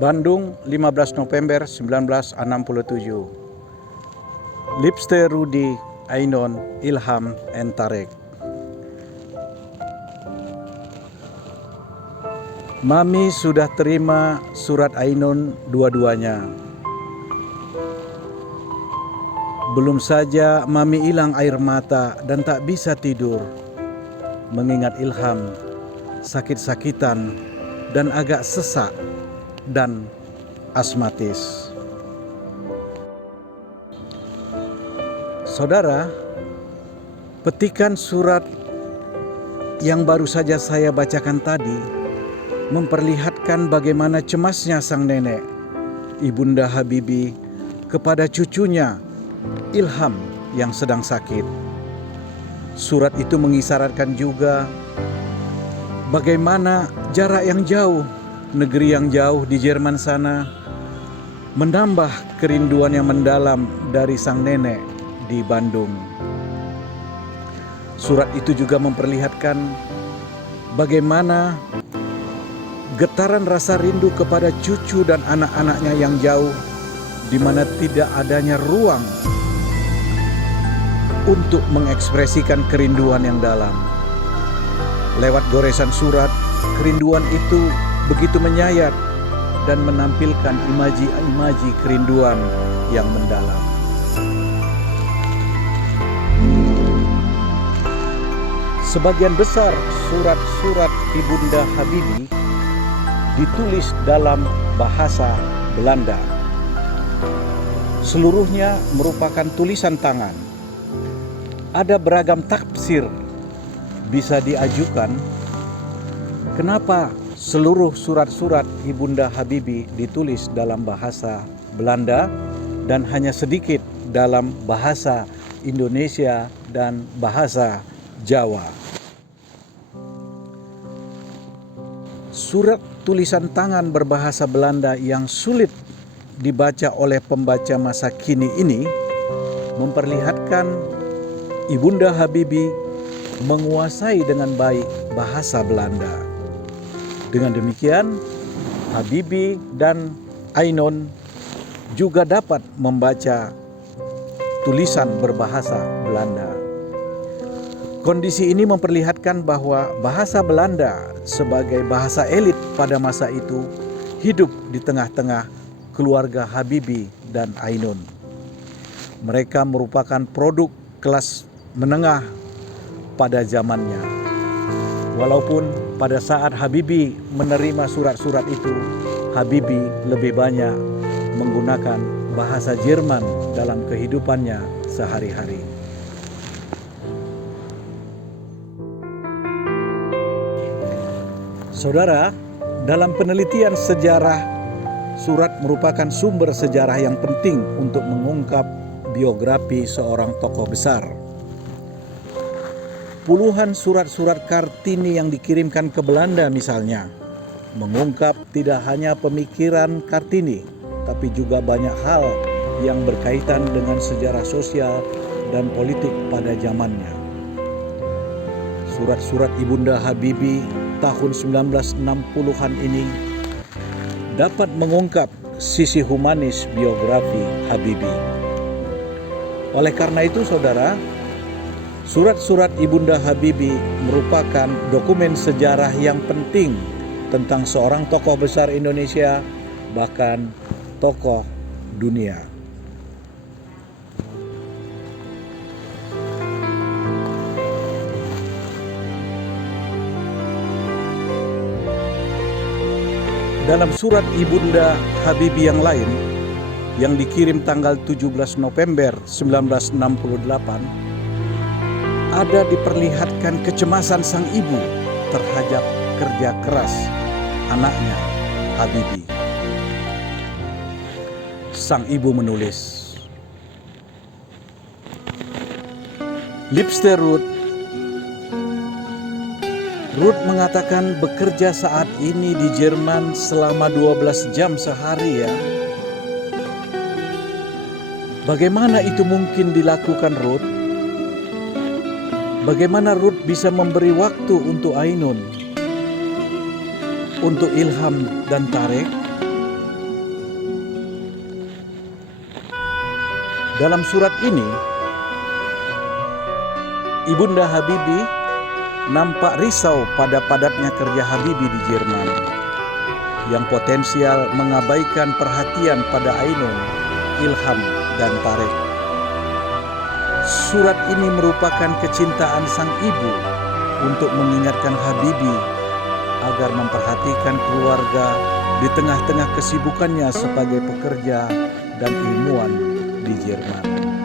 Bandung, 15 November 1967. Lipster Rudi, Ainon, Ilham, and Tarek. Mami sudah terima surat Ainon dua-duanya. Belum saja Mami hilang air mata dan tak bisa tidur, mengingat Ilham sakit-sakitan dan agak sesak dan asmatis. Saudara, petikan surat yang baru saja saya bacakan tadi memperlihatkan bagaimana cemasnya sang nenek, Ibunda Habibie, kepada cucunya Ilham yang sedang sakit. Surat itu mengisyaratkan juga bagaimana jarak yang jauh, negeri yang jauh di Jerman sana, menambah kerinduan yang mendalam dari sang nenek di Bandung. Surat itu juga memperlihatkan bagaimana getaran rasa rindu kepada cucu dan anak-anaknya yang jauh, di mana tidak adanya ruang untuk mengekspresikan kerinduan yang dalam. Lewat goresan surat, kerinduan itu begitu menyayat dan menampilkan imaji-imaji kerinduan yang mendalam. Sebagian besar surat-surat Ibunda Habibie ditulis dalam bahasa Belanda. Seluruhnya merupakan tulisan tangan. Ada beragam tafsir bisa diajukan kenapa seluruh surat-surat Ibunda Habibie ditulis dalam bahasa Belanda dan hanya sedikit dalam bahasa Indonesia dan bahasa Jawa. Surat tulisan tangan berbahasa Belanda yang sulit dibaca oleh pembaca masa kini ini memperlihatkan Ibunda Habibie menguasai dengan baik bahasa Belanda. Dengan demikian, Habibie dan Ainon juga dapat membaca tulisan berbahasa Belanda. Kondisi ini memperlihatkan bahwa bahasa Belanda sebagai bahasa elit pada masa itu hidup di tengah-tengah keluarga Habibie dan Ainon. Mereka merupakan produk kelas menengah pada zamannya. Walaupun pada saat Habibie menerima surat-surat itu, Habibie lebih banyak menggunakan bahasa Jerman dalam kehidupannya sehari-hari. Saudara, dalam penelitian sejarah, surat merupakan sumber sejarah yang penting untuk mengungkap biografi seorang tokoh besar. Puluhan surat-surat Kartini yang dikirimkan ke Belanda misalnya, mengungkap tidak hanya pemikiran Kartini, tapi juga banyak hal yang berkaitan dengan sejarah sosial dan politik pada zamannya. Surat-surat Ibunda Habibie tahun 1960-an ini dapat mengungkap sisi humanis biografi Habibie. Oleh karena itu, saudara, surat-surat Ibunda Habibie merupakan dokumen sejarah yang penting tentang seorang tokoh besar Indonesia, bahkan tokoh dunia. Dalam surat Ibunda Habibie yang lain, yang dikirim tanggal 17 November 1968, ada diperlihatkan kecemasan sang ibu terhadap kerja keras anaknya Habibie. Sang ibu menulis, Lipster Ruth mengatakan bekerja saat ini di Jerman selama 12 jam sehari ya. Bagaimana itu mungkin dilakukan Ruth? Bagaimana Ruth bisa memberi waktu untuk Ainun, untuk Ilham dan Tarek? Dalam surat ini, Ibunda Habibie nampak risau pada padatnya kerja Habibie di Jerman yang potensial mengabaikan perhatian pada Ainun, Ilham, dan Tarek. Surat ini merupakan kecintaan sang ibu untuk mengingatkan Habibie agar memperhatikan keluarga di tengah-tengah kesibukannya sebagai pekerja dan ilmuwan di Jerman.